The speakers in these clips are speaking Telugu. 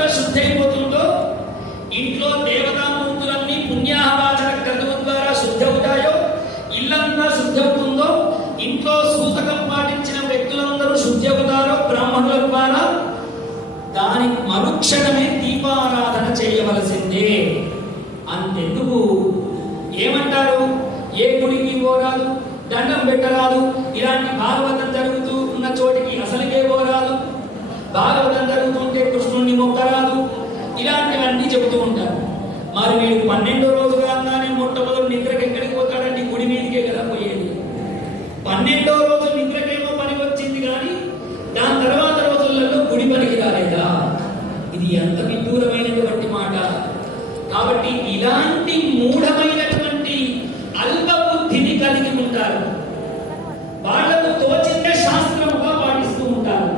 ఎంత శుద్ధి అయిపోతుందో, ఇంట్లో దేవతామూర్తులన్నీ పుణ్యాహవాచన క్రతువు ద్వారా శుద్ధి అవుతాయో, ఇల్లంతా శుద్ధి అవుతుందో, ఇంట్లో సూతకం పాటించిన వ్యక్తులందరూ శుద్ధి అవుతారో బ్రాహ్మణుల ద్వారా, దాని మరుక్షణమే దీపారాధన చేయవలసిందే. అంతెందుకు ఏమంటారు, ఏ గుడికి పోరాదు, దండం పెట్టరాదు, ఇలాంటి భాగవతం జరుగుతూ ఉన్న చోటికి అసలుకే పోరాదు, భాగవతం జరుగుతుంటే కృష్ణుణ్ణి మొక్కరాదు, ఇలాంటివన్నీ చెబుతూ ఉంటారు. మరి మీరు 12వ రోజు కాగానే మొట్టమొదటి నిద్రకి ఎక్కడికి పోతాడండి? గుడి మీదకే కదా పోయేది. 12వ రోజు నిద్రకేమో పని వచ్చింది, కానీ దాని తర్వాత రోజులలో గుడి పనికి రాలేదా? ఇది ఎంత విదూరమైనటువంటి మాట. కాబట్టి ఇలాంటి మూఢమైనటువంటి అల్ప బుద్ధిని కలిగి ఉంటారు. వాళ్లకు తోచిందే శాస్త్రముగా పాటిస్తూ ఉంటారు.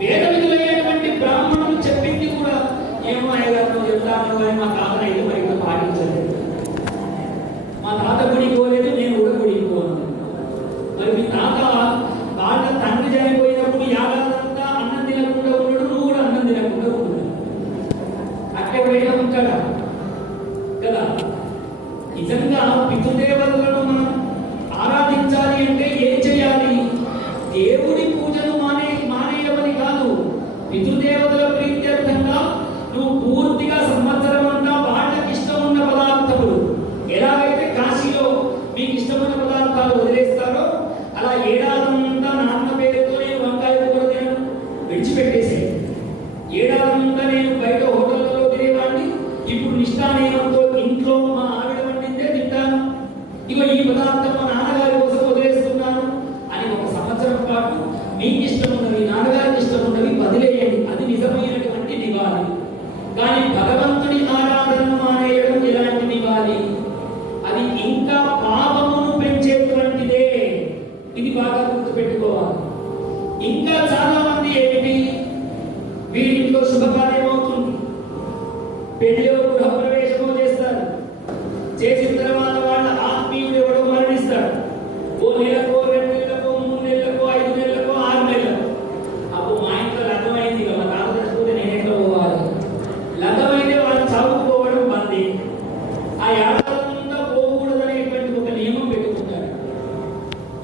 వేద విధులైనటువంటి బ్రాహ్మణులు చెప్పింది కూడా ఏమో అయ్యగారు చెప్తాను అని మా తాత అయితే మరి పాటించలేదు. మా తాత గుడికి పోలేదు, నేను కూడా గుడికి పోను. మరి మీ తాత వాళ్ళ తండ్రి చనిపోయినప్పుడు యాగాలంతా అన్నం తినకుండా ఉన్నాడు, నువ్వు కూడా అన్నం తినకుండా ఉన్నాడు. అక్కడైనా ఉంటాడా కదా? నిజంగా పితృదేవతలను మనం ఆరాధించాలి అంటే ఏం చేయాలి? దేవుడి పూజను మానేయమని కాదు, పితృదేవతల ప్రీత్యర్థంగా నువ్వు పూర్తిగా సంవత్సరం అంతా వాళ్ళకి ఇష్టం ఉన్న పదార్థములు, ఎలాగైతే కాశీలో మీకు ఇష్టమైన పదార్థాలు వదిలేస్తారో అలా ఏడాదంతా నాన్న పేరుతో నేను వంకాయ కూర తినను విడిచిపెట్టేసే. ఏడాదంతా నేను బయట హోటళ్లలో తినేవాడిని, ఇప్పుడు నిష్ఠానేమంతో ఇంట్లో మా ఆవిడ వండిందే తింటాను, ఇక ఈ పదార్థం మా నాన్నగారి కోసం వదిలేస్తున్నాను అని ఒక సంవత్సరం పాటు మీకు ఇష్టం ఉన్నవి, నాన్నగారికి ఇష్టం ఉన్నవి వదిలేయండి. అది నిజమైనటువంటి నివాళి. కానీ భగవంతుడి ఆరాధనను మానేయడం ఎలాంటి నివాళి? అది ఇంకా పాపమును పెంచేటువంటిదే. ఇది బాగా గుర్తుపెట్టుకోవాలి. ఇంకా చాలా మంది ఏమిటి, వీరింట్లో శుభకార్యం అవుతుంది, పెళ్లిలో గృహప్రవేశమో చేస్తారు. చేసిన తర్వాత వాళ్ళ ఆత్మీయుడు ఎవడో మరణిస్తాడు. ఓ నెలకో, 2 నెలలకో, 3 నెలలకో, 5 నెలలకో, 6 నెలలకు. అప్పుడు మా ఇంట్లో లగ్నమైంది, మా తాత చచ్చిపోతే నేను ఎట్లా పోవాలి? లగ్నమైతే వాళ్ళు చదువుకోవడం బంది. ఆ ఏడాదంతా పోకూడదనేటువంటి ఒక నియమం పెట్టుకుంటారు.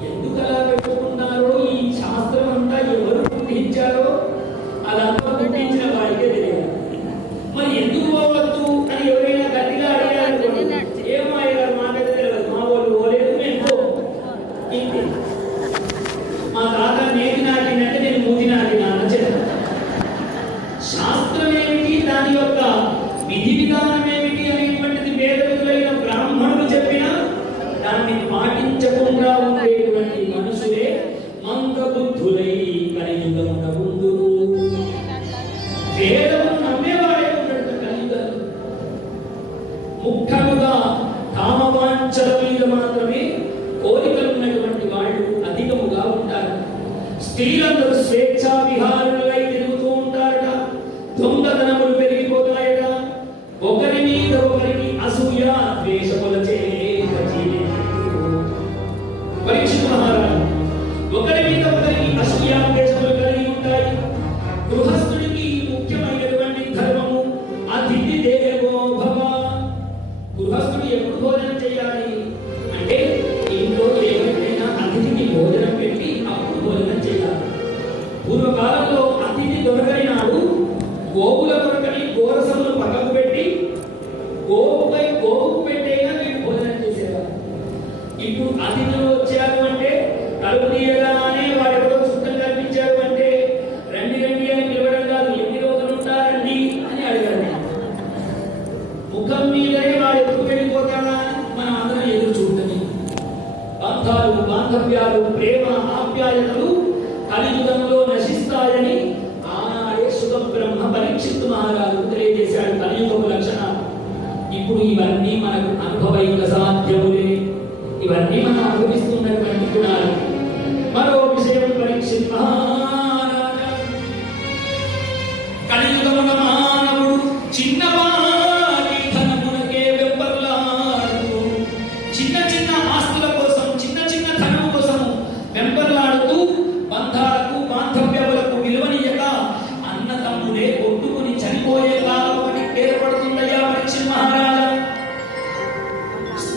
ఎందుకు అలా పెట్టుకున్నారో, ఈ శాస్త్రం అంతా ఎవరు గుర్తించారో అదంతా గుర్తించిన వాడికే తెలియదు. మరి ఎందుకు పోవద్దు అని ఎవరైనా గట్టిగా అడిగారు, ఏమో అయ్యారు మాకైతే తెలియదు, మా వాళ్ళు పోలేదు, మేము మా తాత నేతి నాటినంటే నేను మూతి నాటినా అని చెప్పాను. శాస్త్రం ఏమిటి, దాని యొక్క విధి విధానం ఏమిటి అనేటువంటిది వేద విధులైన బ్రాహ్మణులు చెప్పినా దాన్ని పాటించకుండా ఉండేటువంటి మనుషులే మందబుద్ధులై కలియుగమున ముందురు. వేదము నమ్మేవాడే ఉన్నాడు కలియుగం. ముఖ్యముగా కామవాంఛల మీద మాత్రమే కోరికలు ఉన్నటువంటి వాళ్ళు అధికముగా ఉంటారు. స్త్రీలందరూ స్వేచ్ఛా విహారులై తిరుగుతూ ఉంటారట. దొంగతనములు పెరిగిపోతాయట. ఒకరి మీద ఒకరికి అసూయ ద్వేషములచే పరీక్షిత మహారాజు ఒకరి మీద ఒకరికి అసూయ ద్వేషములు కలిగి ఉంటాయి. గృహస్థుడికి ముఖ్యమైనటువంటి ధర్మము అతిథి దేవో భవ. గృహస్థుడు ఎప్పుడు భోజనం చేయాలి అంటే, ఇంట్లో ఎవరికైనా అతిథికి భోజనం పెట్టి అప్పుడు భోజనం చేయాలి. పూర్వకాలంలో అతిథి దొరకని నాడు గోవుల కొరకని గోరసములు పక్కకు పెట్టి గోవుపై గోవుకు పెట్టైనా వీళ్ళు భోజనం చేసేవారు. ఇప్పుడు అతిథులు వచ్చారు అంటే తలుపు తీయగానే వాడెవరో చుట్టం కనిపించారు అంటే రండి రండి అని పిలవడం కాదు, ఎన్ని రోజులు ఉంటారండి అని అడగండి. ముఖం మీదనే వాడు ఎప్పుడు వెళ్ళిపోతాడా మనం అందరం ఎదురు చూడటమే. బంధాలు, బాంధవ్యాలు, ప్రేమ, ఆప్యాయతలు కలియుగంలో నశిస్తాయని ఆనాడే సుఖబ్రహ్మ పరీక్షిత్ మహారాజు తెలియజేశాడు కలియుగపు లక్షణాలు. ఇప్పుడు ఇవన్నీ మనకు అనుభవైక సాధ్యములే. ఇవన్నీ మనం అనుభవిస్తున్నటువంటి గుణాలు. మరో విషయం పరీక్షిత్ మహా